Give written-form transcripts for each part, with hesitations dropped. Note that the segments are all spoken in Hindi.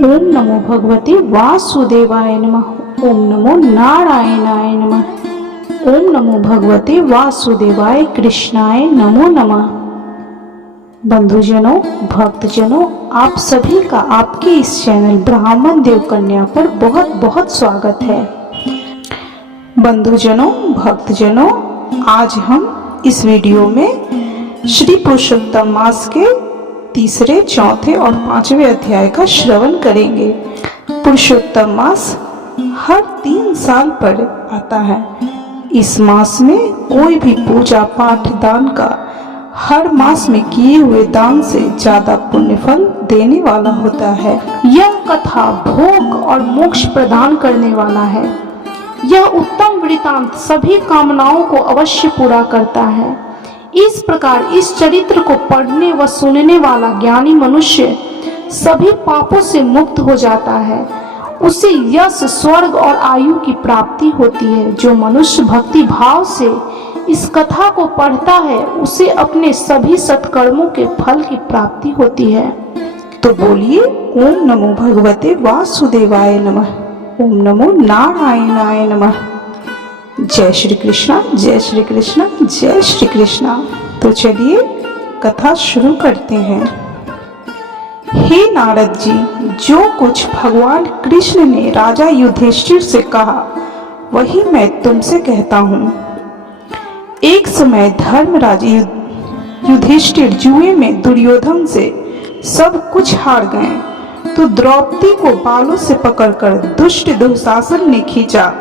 ओम नमो भगवते वासुदेवाय नमः। ओम नमो नारायणाय नमः। ओम नमो भगवते वासुदेवाय कृष्णाय नमो नमः। बंधुजनों, भक्तजनों, आप सभी का आपके इस चैनल ब्राह्मण देव कन्या पर बहुत बहुत स्वागत है। बंधुजनों, भक्तजनों, आज हम इस वीडियो में श्री पुरुषोत्तम मास के तीसरे, चौथे और पांचवें अध्याय का श्रवण करेंगे। पुरुषोत्तम मास हर 3 साल पर आता है। इस मास में कोई भी पूजा पाठ दान का हर मास में किए हुए दान से ज्यादा पुण्य फल देने वाला होता है। यह कथा भोग और मोक्ष प्रदान करने वाला है। यह उत्तम वृतांत सभी कामनाओं को अवश्य पूरा करता है। इस प्रकार इस चरित्र को पढ़ने व सुनने वाला ज्ञानी मनुष्य सभी पापों से मुक्त हो जाता है। उसे यश, स्वर्ग और आयु की प्राप्ति होती है। जो मनुष्य भक्ति भाव से इस कथा को पढ़ता है उसे अपने सभी सत्कर्मों के फल की प्राप्ति होती है। तो बोलिए ओम नमो भगवते वासुदेवाय नमः। ओम नमो नारायणाय नमः। जय श्री कृष्णा, जय श्री कृष्णा, जय श्री कृष्णा। तो चलिए कथा शुरू करते हैं। हे नारद जी, जो कुछ भगवान कृष्ण ने राजा युधिष्ठिर से कहा वही मैं तुमसे कहता हूँ। एक समय धर्मराज युधिष्ठिर जुए में दुर्योधन से सब कुछ हार गए तो द्रौपदी को बालों से पकड़कर दुष्ट दुशासन ने खींचा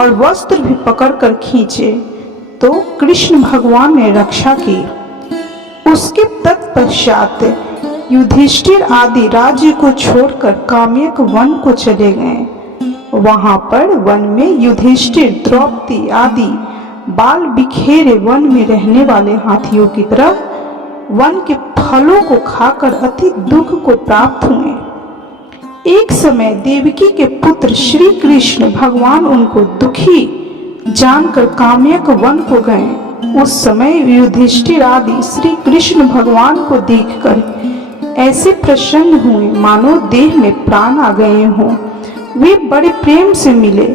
और वस्त्र भी पकड़कर खींचे तो कृष्ण भगवान ने रक्षा की। उसके तत्पश्चात युधिष्ठिर आदि राज्य को छोड़कर काम्यक वन को चले गए। वहां पर वन में युधिष्ठिर, द्रौपदी आदि बाल बिखेरे वन में रहने वाले हाथियों की तरह वन के फलों को खाकर अति दुख को प्राप्त हुए। एक समय देवकी के पुत्र श्री कृष्ण भगवान उनको दुखी जानकर काम्यक वन को गए। उस समय युधिष्ठिर आदि श्री कृष्ण भगवान को देखकर ऐसे प्रसन्न हुए मानो देह में प्राण आ गए हों। वे बड़े प्रेम से मिले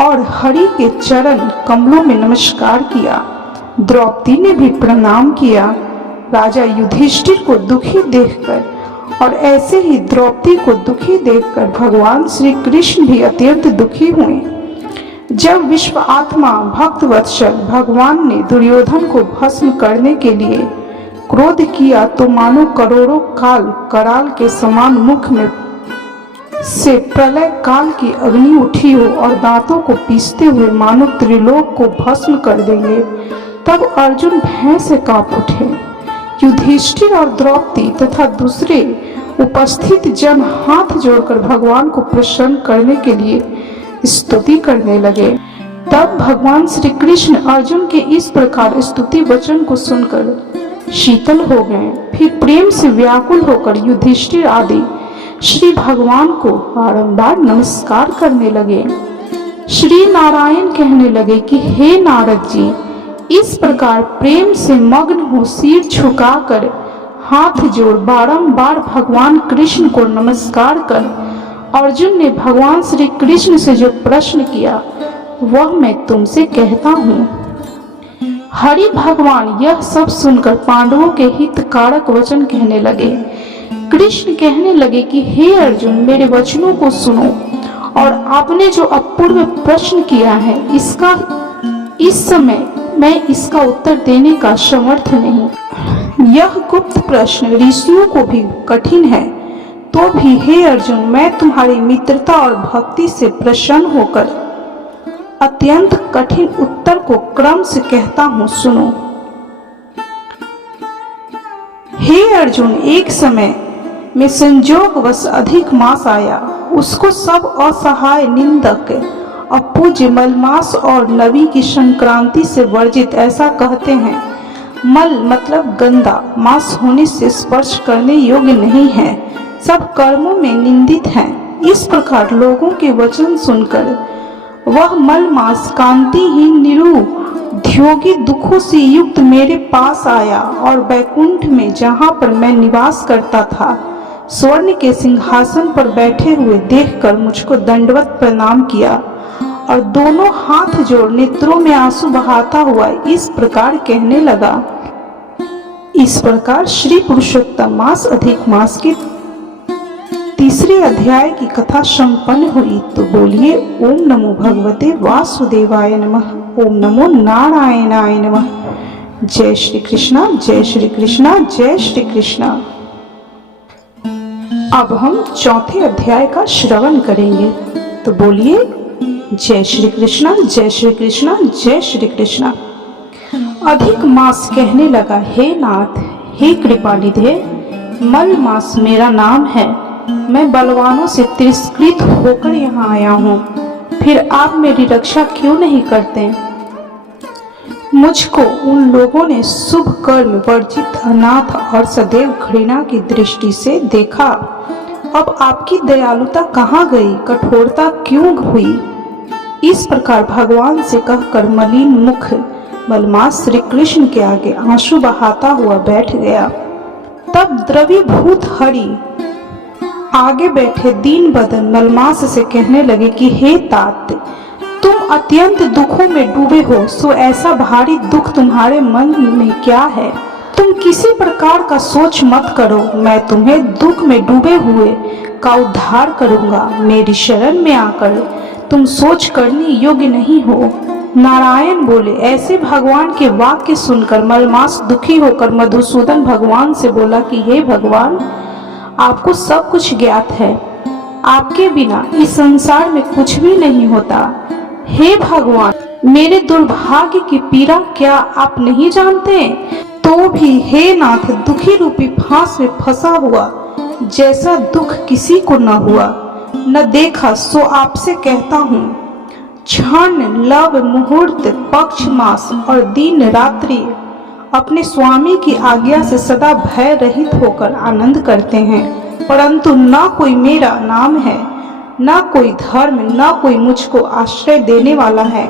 और हरि के चरण कमलों में नमस्कार किया। द्रौपदी ने भी प्रणाम किया। राजा युधिष्ठिर को दुखी देखकर और ऐसे ही द्रौपदी को दुखी देखकर भगवान श्री कृष्ण भी अत्यंत दुखी हुए। जब विश्व आत्मा भक्त वत्सल भगवान ने दुर्योधन को भस्म करने के लिए क्रोध किया तो मानो करोड़ों काल कराल के समान मुख में से प्रलय काल की अग्नि उठी हो और दांतों को पीसते हुए मानो त्रिलोक को भस्म कर देंगे। तब अर्जुन भय से कांप उठे। युधिष्ठिर और द्रौपदी तथा दूसरे उपस्थित जन हाथ जोड़कर भगवान को प्रसन्न करने के लिए स्तुति करने लगे। तब भगवान श्री कृष्ण अर्जुन के इस प्रकार स्तुति वचन को सुनकर शीतल हो गए। फिर प्रेम से व्याकुल होकर युधिष्ठिर आदि श्री भगवान को बारंबार नमस्कार करने लगे। श्री नारायण कहने लगे कि हे नारद जी, इस प्रकार प्रेम से मग्न हो सिर झुकाकर हाथ जोड़ बारंबार भगवान कृष्ण को नमस्कार कर अर्जुन ने भगवान श्री कृष्ण से जो प्रश्न किया वह मैं तुमसे कहता हूँ। हरि भगवान यह सब सुनकर पांडवों के हित कारक वचन कहने लगे। कृष्ण कहने लगे कि हे अर्जुन, मेरे वचनों को सुनो और आपने जो अपूर्व प्रश्न किया है इसका इस समय मैं इसका उत्तर देने का समर्थ नहीं। यह गुप्त प्रश्न ऋषियों को भी कठिन है, तो भी हे अर्जुन, मैं तुम्हारी मित्रता और भक्ति से प्रसन्न होकर अत्यंत कठिन उत्तर को क्रम से कहता हूँ, सुनो। हे अर्जुन, एक समय में संजोगवश अधिक मास आया। उसको सब असहाय, निंदक, अपूज्य, मलमास और नवी की संक्रांति से वर्जित ऐसा कहते हैं। मल मतलब गंदा, मास होने से स्पर्श करने योग्य नहीं है, सब कर्मों में निंदित है। इस प्रकार लोगों के वचन सुनकर वह मलमास कांतिहीन निरुद्योगी दुखों से युक्त मेरे पास आया और वैकुंठ में जहाँ पर मैं निवास करता था स्वर्ण के सिंहासन पर बैठे हुए देखकर मुझको दंडवत प्रणाम किया और दोनों हाथ जोड़ नेत्रों में आंसू बहाता हुआ इस प्रकार कहने लगा। इस प्रकार श्री पुरुषोत्तम मास अधिक मास के तीसरे अध्याय की कथा संपन्न हुई। तो बोलिए ओम नमो भगवते वासुदेवाय नमः, ओम नमो नारायणाय नमः। जय श्री कृष्णा, जय श्री कृष्णा, जय श्री कृष्णा। अब हम चौथे अध्याय का श्रवण करेंगे। तो बोलिए जय श्री कृष्णा, जय श्री कृष्णा, जय श्री कृष्णा। अधिक मास कहने लगा, हे नाथ, हे कृपानिधे, मल मास मेरा नाम है। मैं बलवानों से तिरस्कृत होकर यहाँ आया हूँ, फिर आप मेरी रक्षा क्यों नहीं करते? मुझको उन लोगों ने शुभ कर्म वर्जित, अनाथ और सदैव घृणा की दृष्टि से देखा। अब आपकी दयालुता कहाँ गई, कठोरता क्यों हुई? इस प्रकार भगवान से कहकर मलिन मुख मलमास श्री कृष्ण के आगे आंसू बहाता हुआ बैठ गया। तब द्रवीभूत हरि आगे बैठे दीन बदन मलमास से कहने लगे कि हे तात, तुम अत्यंत दुखों में डूबे हो, सो ऐसा भारी दुख तुम्हारे मन में क्या है? तुम किसी प्रकार का सोच मत करो, मैं तुम्हें दुख में डूबे हुए का उद्धार करूंगा। मेरी शरण में आकर तुम सोच करने योग्य नहीं हो। नारायण बोले। ऐसे भगवान के वाक्य सुनकर मलमास दुखी होकर मधुसूदन भगवान से बोला कि हे भगवान, आपको सब कुछ ज्ञात है, आपके बिना इस संसार में कुछ भी नहीं होता। हे भगवान, मेरे दुर्भाग्य की पीड़ा क्या आप नहीं जानते? तो भी हे नाथ, दुखी रूपी फांस में फंसा हुआ जैसा दुख किसी को न हुआ न देखा, सो आपसे कहता हूँ, क्षण लव मुहूर्त पक्ष मास और दिन रात्रि अपने स्वामी की आज्ञा से सदा भय रहित होकर आनंद करते हैं, परंतु न कोई मेरा नाम है, न कोई धर्म, न कोई मुझको आश्रय देने वाला है।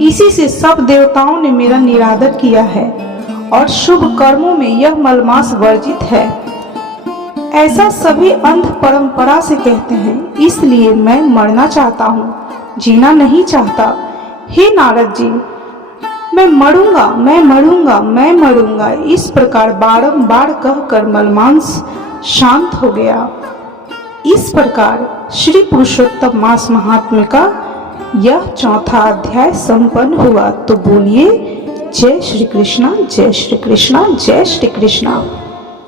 इसी से सब देवताओं ने मेरा निरादर किया है और शुभ कर्मों में यह मलमास वर्जित है। ऐसा सभी अंध परंपरा से कहते हैं, इसलिए मैं मरना चाहता हूँ, जीना नहीं चाहता। हे नारद जी, मैं मरूंगा, मैं मरूंगा, मैं मरूंगा, इस प्रकार बारंबार कहकर मलमास शांत हो गया। इस प्रकार श्री पुरुषोत्तम मास महात्म्य का यह चौथा अध्याय संपन्न हुआ। तो बोलिए जय श्री कृष्णा, जय श्री कृष्णा, जय श्री कृष्णा।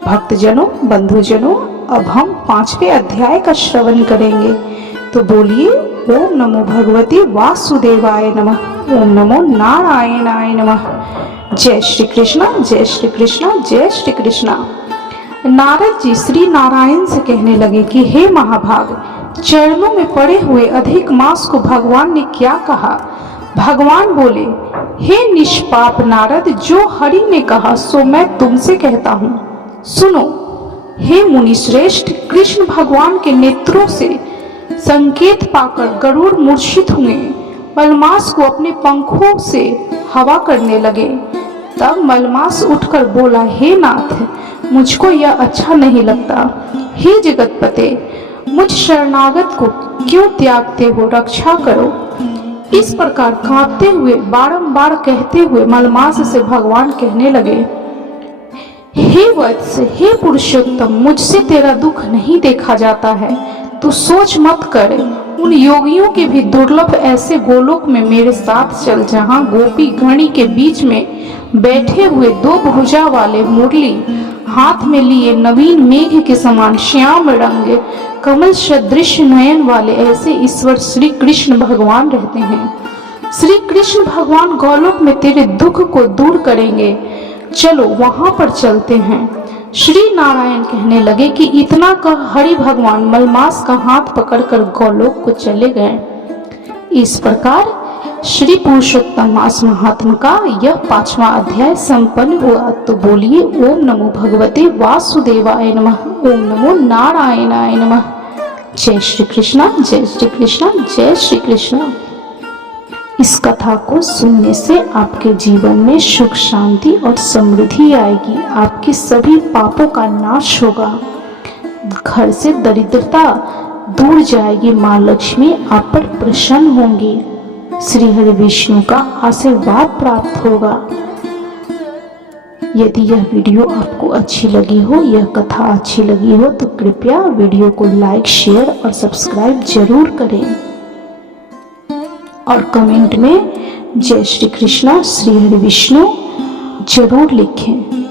भक्तजनों, बंधुजनों, अब हम पांचवें अध्याय का श्रवण करेंगे। तो बोलिए ओम नमो भगवते वासुदेवाय नमः, ओम नमो नारायणाय नमः। जय श्री कृष्णा, जय श्री कृष्णा, जय श्री कृष्णा। नारद जी श्री नारायण से कहने लगे कि हे महाभाग, चरणों में पड़े हुए अधिक मास को भगवान ने क्या कहा? भगवान बोले, हे निष्पाप नारद, जो हरि ने कहा सो मैं तुमसे कहता हूँ, सुनो। हे मुनि श्रेष्ठ, कृष्ण भगवान के नेत्रों से संकेत पाकर गरुड़ मूर्छित हुए, मलमास को अपने पंखों से हवा करने लगे। तब मलमास उठकर बोला, हे नाथ, मुझको यह अच्छा नहीं लगता। हे जगतपते, मुझ शरणागत को क्यों त्यागते हो, रक्षा करो। इस प्रकार कांपते हुए बारंबार कहते हुए मलमास से भगवान कहने लगे, हे वत्स, हे पुरुषोत्तम, मुझसे तेरा दुख नहीं देखा जाता है, तू सोच मत कर। उन योगियों के भी दुर्लभ ऐसे गोलोक में मेरे साथ चल, जहाँ गोपी गणी के बीच में बैठे हुए दो भुजा वाले मुरली हाथ में लिए नवीन मेघ के समान श्याम रंग कमल सदृश नयन वाले ऐसे ईश्वर श्री कृष्ण भगवान रहते हैं। श्री कृष्ण भगवान गोलोक में तेरे दुख को दूर करेंगे, चलो वहां पर चलते हैं। श्री नारायण कहने लगे कि इतना कह हरि भगवान मलमास का हाथ पकड़कर गोलोक को चले गए। इस प्रकार श्री पुरुषोत्तम मास महात्म्य का यह पांचवा अध्याय संपन्न हुआ। तो बोलिए ओम नमो भगवते वासुदेवाय नमः, ओम नमो नारायणाय नमः। जय श्री कृष्णा, जय श्री कृष्णा, जय श्री कृष्णा। इस कथा को सुनने से आपके जीवन में सुख, शांति और समृद्धि आएगी। आपके सभी पापों का नाश होगा। घर से दरिद्रता दूर जाएगी, माँ लक्ष्मी आप पर प्रसन्न होंगी, श्री हरि विष्णु का आशीर्वाद प्राप्त होगा। यदि यह वीडियो आपको अच्छी लगी हो, यह कथा अच्छी लगी हो तो कृपया वीडियो को लाइक, शेयर और सब्सक्राइब जरूर करें और कमेंट में जय श्री कृष्णा, श्री हरि विष्णु जरूर लिखें।